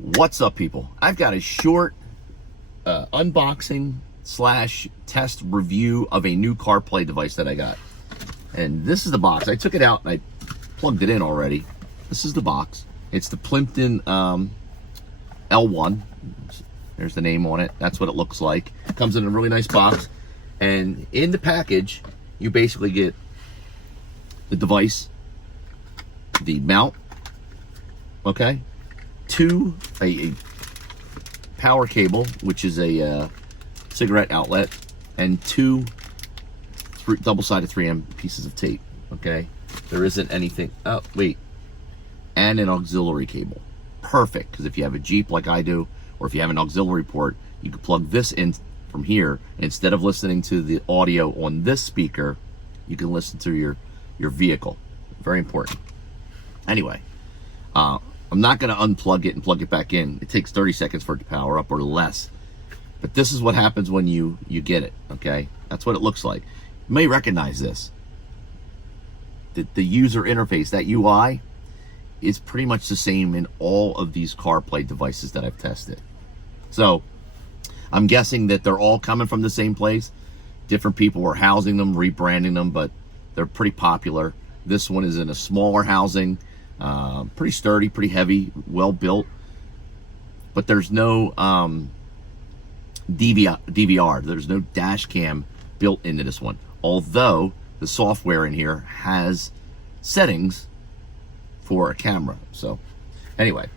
What's up, people? I've got a short unboxing slash test review of a new CarPlay device that I got. And this is the box. I took it out and I plugged it in already. This is the box. It's the Plimpton L1. There's the name on it. That's what it looks like. It comes in a really nice box. And in the package, you basically get the device, the mount, okay, a power cable, which is a cigarette outlet, and two double-sided 3M pieces of tape, okay? There isn't anything, oh, wait, and an auxiliary cable. Perfect, because if you have a Jeep like I do, or if you have an auxiliary port, you can plug this in from here. Instead of listening to the audio on this speaker, you can listen to your vehicle. Very important. Anyway, I'm not going to unplug it and plug it back in. It takes 30 seconds for it to power up or less. But this is what happens when you get it, okay? That's what it looks like. You may recognize this. The user interface, that UI, is pretty much the same in all of these CarPlay devices that I've tested. So I'm guessing that they're all coming from the same place. Different people are housing them, rebranding them, but they're pretty popular. This one is in a smaller housing, pretty sturdy, pretty heavy, well built. But there's no DVR. There's no dash cam built into this one. Although the software in here has settings for a camera. So anyway,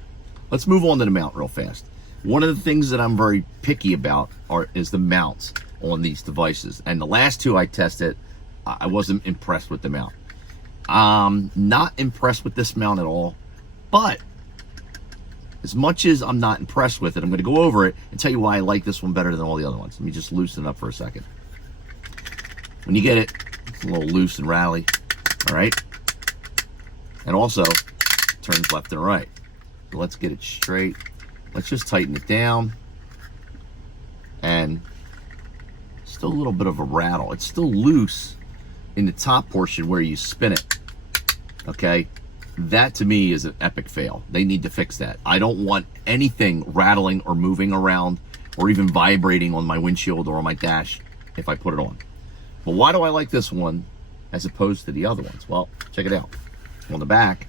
let's move on to the mount real fast. One of the things that I'm very picky about is the mounts on these devices. And the last two I tested, I wasn't impressed with the mount. Not impressed with this mount at all. But as much as I'm not impressed with it, I'm going to go over it and tell you why I like this one better than all the other ones. Let me just loosen it up for a second. When you get it, it's a little loose and rattly. All right. And also, it turns left and right. So let's get it straight. Let's just tighten it down. And still a little bit of a rattle. It's still loose in the top portion where you spin it. Okay? That to me is an epic fail. They need to fix that. I don't want anything rattling or moving around or even vibrating on my windshield or on my dash if I put it on. But why do I like this one as opposed to the other ones? Well, check it out. On the back,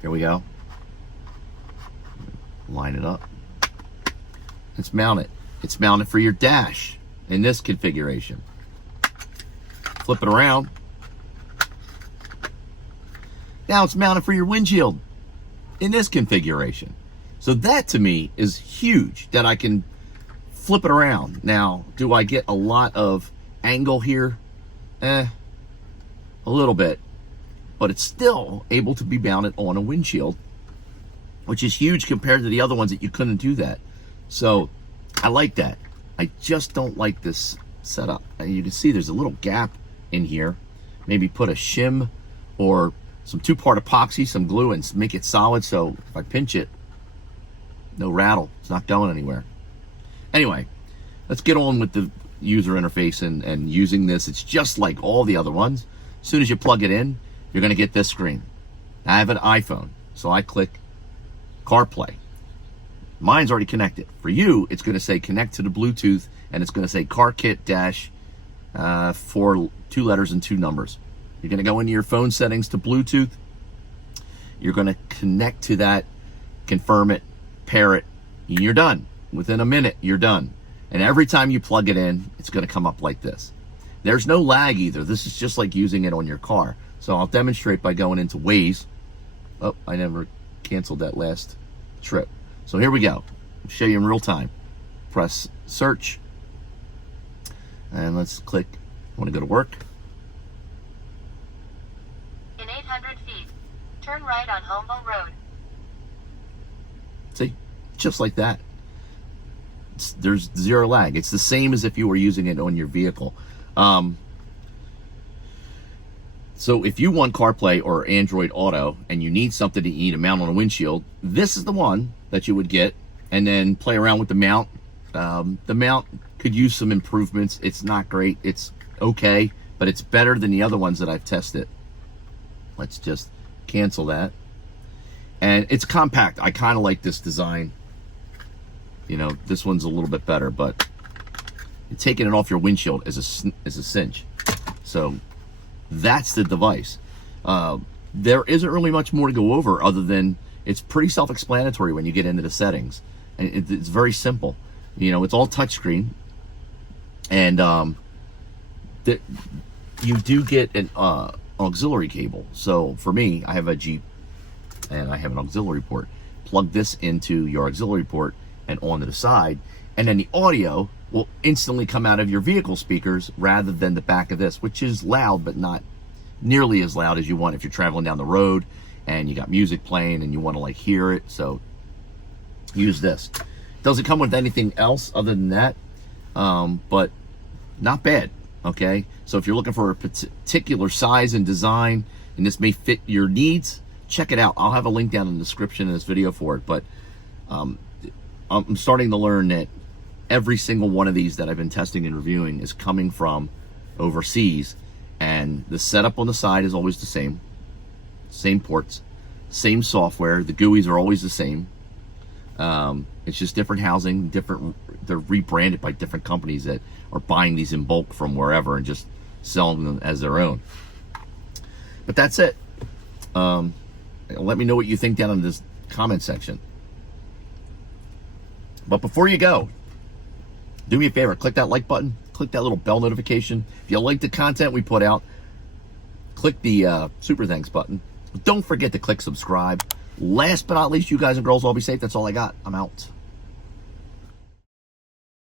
here we go. Line it up. It's mounted. It's mounted for your dash in this configuration. Flip it around. Now it's mounted for your windshield in this configuration. So that to me is huge, that I can flip it around. Now, do I get a lot of angle here? A little bit. But it's still able to be mounted on a windshield, which is huge compared to the other ones that you couldn't do that. So I like that. I just don't like this setup. And you can see there's a little gap in here. Maybe put a shim or some 2-part epoxy, some glue, and make it solid so if I pinch it, no rattle. It's not going anywhere. Anyway, let's get on with the user interface and using this. It's just like all the other ones. As soon as you plug it in, you're going to get this screen. I have an iPhone, so I click CarPlay. Mine's already connected. For you, it's going to say connect to the Bluetooth, and it's going to say CarKit dash 4 2 letters and 2 numbers. You're going to go into your phone settings to Bluetooth. You're going to connect to that, confirm it, pair it, and you're done. Within a minute, you're done. And every time you plug it in, it's going to come up like this. There's no lag either. This is just like using it on your car. So I'll demonstrate by going into Waze. Oh, I never canceled that last trip. So here we go. I'll show you in real time. Press search. And let's click. I want to go to work. In 800 feet, turn right on Homeville Road. See? Just like that. There's zero lag. It's the same as if you were using it on your vehicle. So if you want CarPlay or Android Auto and you need something that you need to mount on a windshield, this is the one that you would get and then play around with the mount. The mount could use some improvements. It's not great. It's okay, but it's better than the other ones that I've tested. Let's just cancel that. And it's compact. I kind of like this design. You know, this one's a little bit better, but taking it off your windshield is a cinch. So that's the device. There isn't really much more to go over other than it's pretty self-explanatory when you get into the settings. And it's very simple. You know, it's all touchscreen. And you do get an auxiliary cable. So for me, I have a Jeep and I have an auxiliary port. Plug this into your auxiliary port and onto the side, and then the audio will instantly come out of your vehicle speakers rather than the back of this, which is loud but not nearly as loud as you want if you're traveling down the road and you got music playing and you want to like hear it. So use this. Doesn't come with anything else other than that, but not bad. Okay, so if you're looking for a particular size and design and this may fit your needs, check it out. I'll have a link down in the description of this video for it. But I'm starting to learn that every single one of these that I've been testing and reviewing is coming from overseas, and the setup on the side is always the same ports, same software. The GUIs are always the same. It's just different housing, they're rebranded by different companies that are buying these in bulk from wherever and just selling them as their own. But that's it. Let me know what you think down in this comment section. But before you go, do me a favor, click that like button, click that little bell notification. If you like the content we put out, click the super thanks button. But don't forget to click subscribe. Last but not least, you guys and girls all be safe. That's all I got. I'm out.